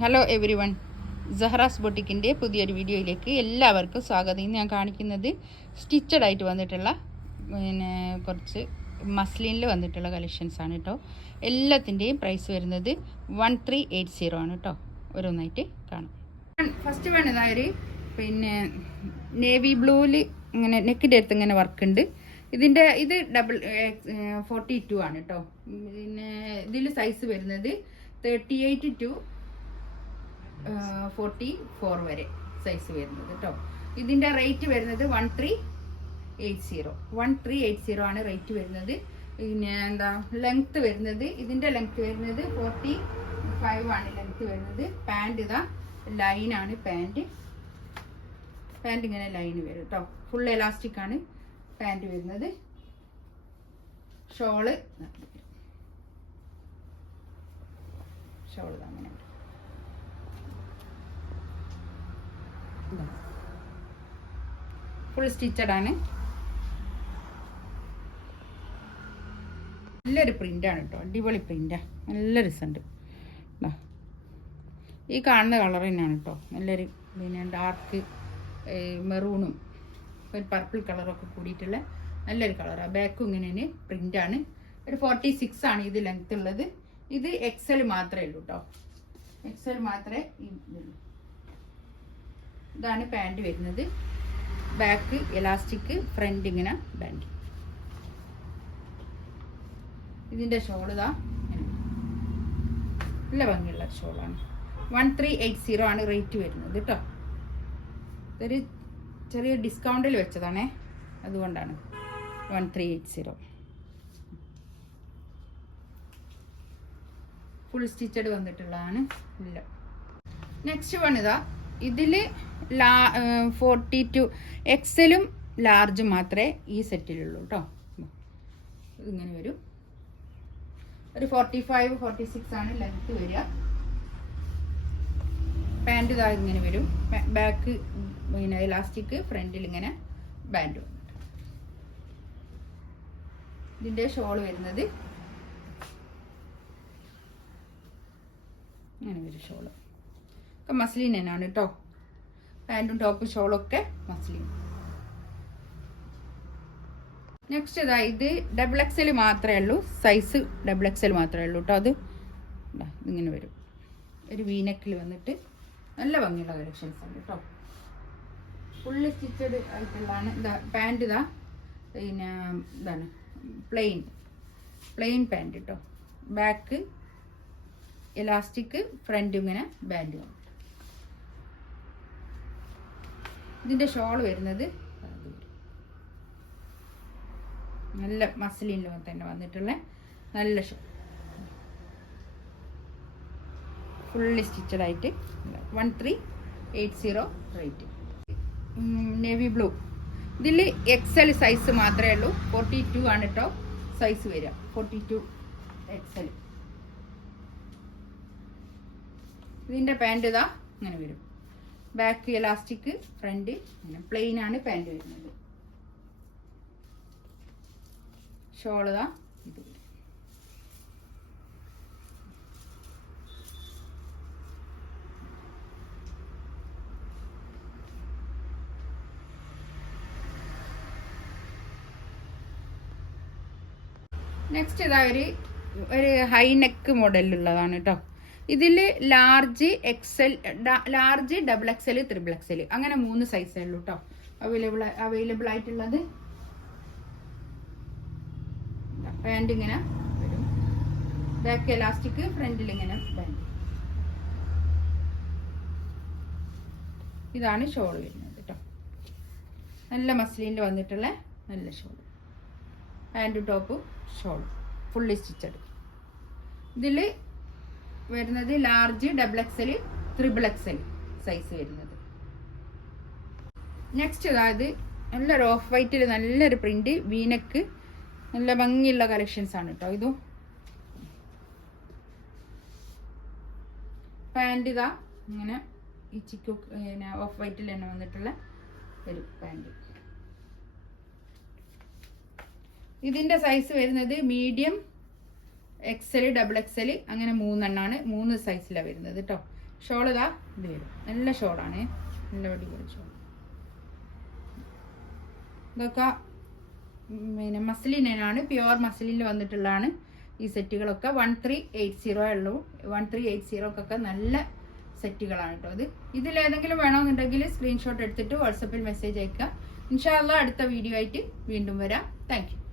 Hello every one, സഹറാസ് ബൊട്ടിക്കിൻ്റെ പുതിയൊരു വീഡിയോയിലേക്ക് എല്ലാവർക്കും സ്വാഗതം. ഇന്ന് ഞാൻ കാണിക്കുന്നത് സ്റ്റിച്ചഡ് ആയിട്ട് വന്നിട്ടുള്ള കുറച്ച് മസ്ലിനിൽ വന്നിട്ടുള്ള കളക്ഷൻസ് ആണ് കേട്ടോ. എല്ലാത്തിൻ്റെയും പ്രൈസ് വരുന്നത് 1380 ആണ് കേട്ടോ. ഓരോന്നായിട്ട് കാണാം. ഫസ്റ്റ് വൺ ഇതാ ഒരു നേവി ബ്ലൂവിൽ ഇങ്ങനെ നെക്കിൻ്റെ അടുത്ത് ഇങ്ങനെ വർക്ക് ഉണ്ട്. ഇത് 42 ആണ് കേട്ടോ. ഇതിൽ സൈസ് വരുന്നത് 38 to 44 വരെ സൈസ് വരുന്നത് കേട്ടോ. ഇതിൻ്റെ റേറ്റ് വരുന്നത് 1380 ആണ് റേറ്റ് വരുന്നത്. എന്താ ലെങ്ത്ത് വരുന്നത്, ഇതിൻ്റെ ലെങ്ത്ത് വരുന്നത് 45 ആണ് ലെങ്ത്ത് വരുന്നത്. പാൻറ് ഇതാ ലൈനാണ് പാൻറ് ഇങ്ങനെ ലൈൻ വരും കേട്ടോ. ഫുൾ എലാസ്റ്റിക് ആണ് പാൻറ് വരുന്നത്. ഷോള് അങ്ങനെ ഫുൾ സ്റ്റിച്ചഡ് ആണ്. നല്ലൊരു പ്രിൻ്റാണ് കേട്ടോ, അടിപൊളി പ്രിൻ്റാ, നല്ല രസമുണ്ട്. ഈ കാണുന്ന കളർ തന്നെയാണ് കേട്ടോ. നല്ലൊരു ഡാർക്ക് മെറൂണും ഒരു പർപ്പിൾ കളറൊക്കെ കൂടിയിട്ടുള്ള നല്ലൊരു കളറാണ്. ബാക്കും ഇങ്ങനെ പ്രിൻ്റാണ്. ഒരു 46 ആണ് ഇത് ലെങ്ത് ഉള്ളത്. ഇത് XL മാത്രമേ ഉള്ളൂ കേട്ടോ, XL മാത്രമേ ഇതുള്ളൂ. ഇതാണ് പാൻറ് വരുന്നത്. ബാക്ക് എലാസ്റ്റിക്, ഫ്രണ്ട് ഇങ്ങനെ ബാൻഡ്. ഇതിൻ്റെ ഷോൾ ഇതാ നല്ല ഭംഗിയുള്ള ഷോളാണ്. 1380 ആണ് റേറ്റ് വരുന്നത് കേട്ടോ. ഇതൊരു ചെറിയ ഡിസ്കൗണ്ടിൽ വെച്ചതാണേ, അതുകൊണ്ടാണ് 1380. ഫുൾ സ്റ്റിച്ചഡ് വന്നിട്ടുള്ളതാണ്. ഇല്ല, നെക്സ്റ്റ് വൺ ഇതാ. ഇതിൽ 42 XLും ലാർജും മാത്രമേ ഈ സെറ്റിലുള്ളൂ കേട്ടോ. ഇതിങ്ങനെ വരും. ഒരു 45-46 ആണ് ലെങ്ത് വരിക. പാൻറ് ഇതാ ഇങ്ങനെ വരും. ബാക്ക് ഇലാസ്റ്റിക്, ഫ്രണ്ടിൽ ഇങ്ങനെ ബാൻഡ് വന്നിട്ട്. ഇതിൻ്റെ ഷോൾ വരുന്നത് ഇങ്ങനെ വരും. ഷോള് ഒക്കെ മസ്ലിൻ തന്നെയാണ് കേട്ടോ. പാൻറ്റും ടോപ്പും ഷോളൊക്കെ മസ്ലിൻ. നെക്സ്റ്റ് ഇതാ, ഇത് XXL മാത്രമേ ഉള്ളൂ, സൈസ് XXL മാത്രമേ ഉള്ളൂ കേട്ടോ. അത് ഇങ്ങനെ വരും. ഒരു വീനെക്കിൽ വന്നിട്ട് നല്ല ഭംഗിയുള്ള കളക്ഷൻസ് ആണ് കേട്ടോ. ഫുള്ള് സ്റ്റിച്ചഡ് ആയിട്ടുള്ളതാണ്. ഇതാ പാൻറ് ഇതാ ഇതാണ് പ്ലെയിൻ പാൻറ് കേട്ടോ. ബാക്ക് എലാസ്റ്റിക്, ഫ്രണ്ട് ഇങ്ങനെ ബാൻഡ് വന്നു. ഇതിൻ്റെ ഷോൾ വരുന്നത് നല്ല മസ്ലിനിൽ തന്നെ വന്നിട്ടുള്ള നല്ല ഷോൾ. ഫുള്ളി സ്റ്റിച്ചഡ് ആയിട്ട് 1380 റേറ്റ്. നേവി ബ്ലൂ, ഇതിൽ XL സൈസ് മാത്രമേ ഉള്ളൂ. 42 ആണ് കേട്ടോ സൈസ് വരിക. 42 XL. ഇതിൻ്റെ പാൻറ് ഇതാ ഇങ്ങനെ വരും. ബാക്ക് എലാസ്റ്റിക്, ഫ്രണ്ട് ഇങ്ങനെ പ്ലെയിൻ ആണ് പാൻറ് വരുന്നത്. ഷോൾ ഇതാ ഇത് വരും. നെക്സ്റ്റ് ഇതാ ഒരു ഹൈ നെക്ക് മോഡലിലുള്ളതാണ് കേട്ടോ. ഇതിൽ large XL, large XXL, XXL അങ്ങനെ 3 സൈസേ ഉള്ളൂ കേട്ടോ അവൈലബിൾ ആയിട്ടുള്ളത്. പാൻറ് ഇങ്ങനെ വരും. ബാക്ക് എലാസ്റ്റിക്, ഫ്രണ്ടിൽ ഇങ്ങനെ ബാൻഡ്. ഇതാണ് ഷോൾ വരുന്നത് കേട്ടോ. നല്ല മസ്ലിനിൽ വന്നിട്ടുള്ള നല്ല ഷോൾ. പാൻറ്റും ടോപ്പും ഷോൾ ഫുള്ളി സ്റ്റിച്ചഡ്. ഇതിൽ വരുന്നത് ലാർജ് XXL, XXL സൈസ് വരുന്നത്. നെക്സ്റ്റ് അതായത് നല്ലൊരു ഓഫ് വൈറ്റിൽ നല്ലൊരു പ്രിന്റ്, വീനക്ക്, നല്ല ഭംഗിയുള്ള കളക്ഷൻസ് ആണ് കേട്ടോ. ഇതും പാൻറ് ഇതാ ഇങ്ങനെ ഈ ചിക്കു ഓഫ് വൈറ്റിൽ തന്നെ വന്നിട്ടുള്ള ഒരു പാൻറ്. ഇതിൻ്റെ സൈസ് വരുന്നത് മീഡിയം, XL, XXL അങ്ങനെ 3 എണ്ണമാണ്, 3 സൈസിലാണ് വരുന്നത് കേട്ടോ. ഷോൾ ഇതാ ഇത് വരും, നല്ല ഷോളാണ്, നല്ല അടിപൊളി ഷോൾ. ഇതൊക്കെ പിന്നെ മസ്ലിനാണ്, പ്യുവർ മസ്ലിനിൽ വന്നിട്ടുള്ളതാണ് ഈ സെറ്റുകളൊക്കെ. 1380 ഉള്ളൂ. 1380 നല്ല സെറ്റുകളാണ് കേട്ടോ. ഇതിലേതെങ്കിലും വേണമെന്നുണ്ടെങ്കിൽ സ്ക്രീൻഷോട്ട് എടുത്തിട്ട് വാട്സപ്പിൽ മെസ്സേജ് അയക്കുക. ഇൻഷാ അല്ലാഹ് അടുത്ത വീഡിയോ ആയിട്ട് വീണ്ടും വരാം. Thank you.